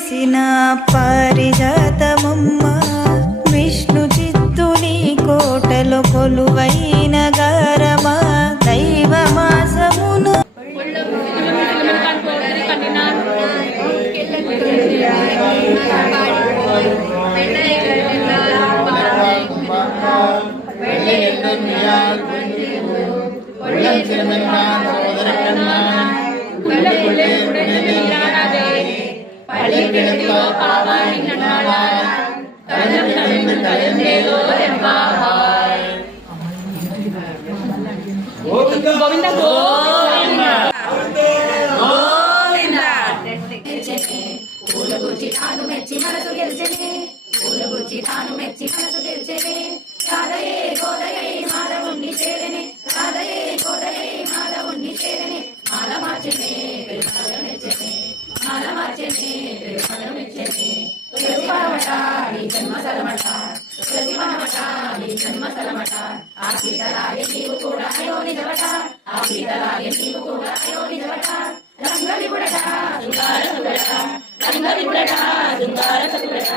వెలిసిన పారిజాతమమ్మ విష్ణు చిత్తుని కోటలో కొలువైన గారమా దైవ మాసమును గోవింద పూలగుచ్చి తాను మెచ్చి మనసు గెలిచెనే పూలగుచ్చి తాను మెచ్చి మనసు గెలిచెనే రాధయే గోదయై మాధవుణ్ణి చేరనే రాధయే గోదయై మాధవుణ్ణి చేరనే మాల మార్చనే పెరుమాల మెచ్చనే మాల మార్చనే పెరుమాల మెచ్చనే తులసి మనమట నీ జన్మ సలమట తులసి మనమట నీ జన్మ సలమట ఆ పీతలాగే నీవు కూడా అయో నిజవట ఆ పీతలాగే నీవు కూడా అయో నిజవట రంగలి బుడట శృంగార సుడట రంగలి బుడట శృంగార సుడట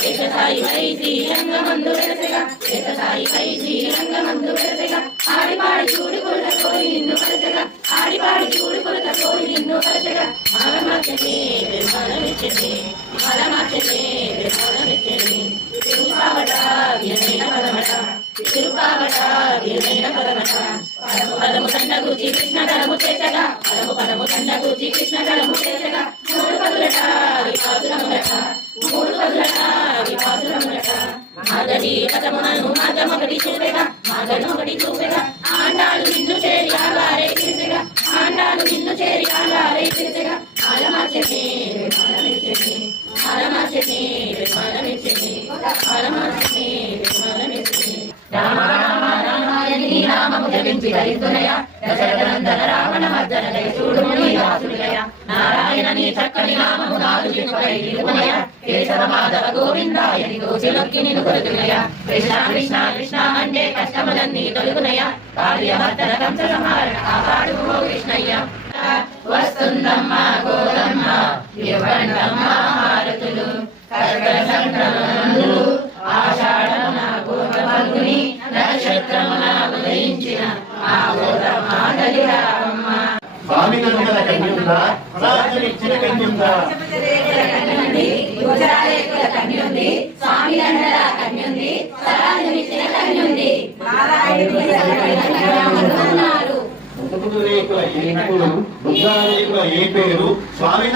ఏకసాయి వైసి రంగమందు వెలసెగా ఏకసాయి వైసి రంగమందు వెలసెగా ఆడిపాడి చూడి కొలత కోరి నిన్ను కలసెగా ఆడిపాడి చూడి కొలత కోరి నిన్ను కలసెగా మాల మార్చనే పెరుమాల మెచ్చనే మాల మార్చనే పెరుమాల మెచ్చనే తిరుపావట వీరమైన పదమట తిరుపావట వీరమైన పదమట పదము పదము తండగూచి కృష్ణ గడము చేసగా పదము పదము తండగూచి కృష్ణ గడము చేసగా మూడు పదులట విపాసురములట మూడు పదులట విపాసురములట మాగడి పదమునను మాగమొకటి చూపెగా మాగనొకటి చూపెగా ఆండాలు నిన్ను చేరి ఆగారే చేసగా ఆండాలు నిన్ను చేరి ఆగారే చేసగా మాల మార్చనే మాల మెచ్చనే మాల మార్చనే మాల మెచ్చనే మాల మార్చనే మాల మెచ్చనే రామ రామ రామాయణి నామము జపించి ధరిస్తునయ దశరథనందన రావణ మర్దన చూడు మునిరాసులయ నారాయణ నీ చక్కని నామము నాదు చిక్కుపై నిలుపునయ కేశవ మాధవ గోవిందాయని దోషులొక్కి నిన్ను కొలుతునయ కృష్ణ కృష్ణ కృష్ణ అంటే కష్టములన్నీ తొలుగునయ కార్యవర్ధన కంస సంహారణ కాపాడు కృష్ణయ్య వస్తుందమ్మ గోదమ్మ ఇవ్వండమ్మ హారతులు కర్కట సంక్రమణములు ఆషాఢమున పూర్వఫల్గుని నక్షత్రమున ఉదయించిన ఆ గోదమ్మ తల్లిరామమ్మ స్వామి నందన కన్యుందా రాజనిచ్చిన కన్యుందా గుజరాలేకుల కన్యుంది స్వామి నందన కన్యుంది సరాజనిచ్చిన కన్యుంది నారాయణుడి అన్నారు రేకుల ఏ పేరు స్వామి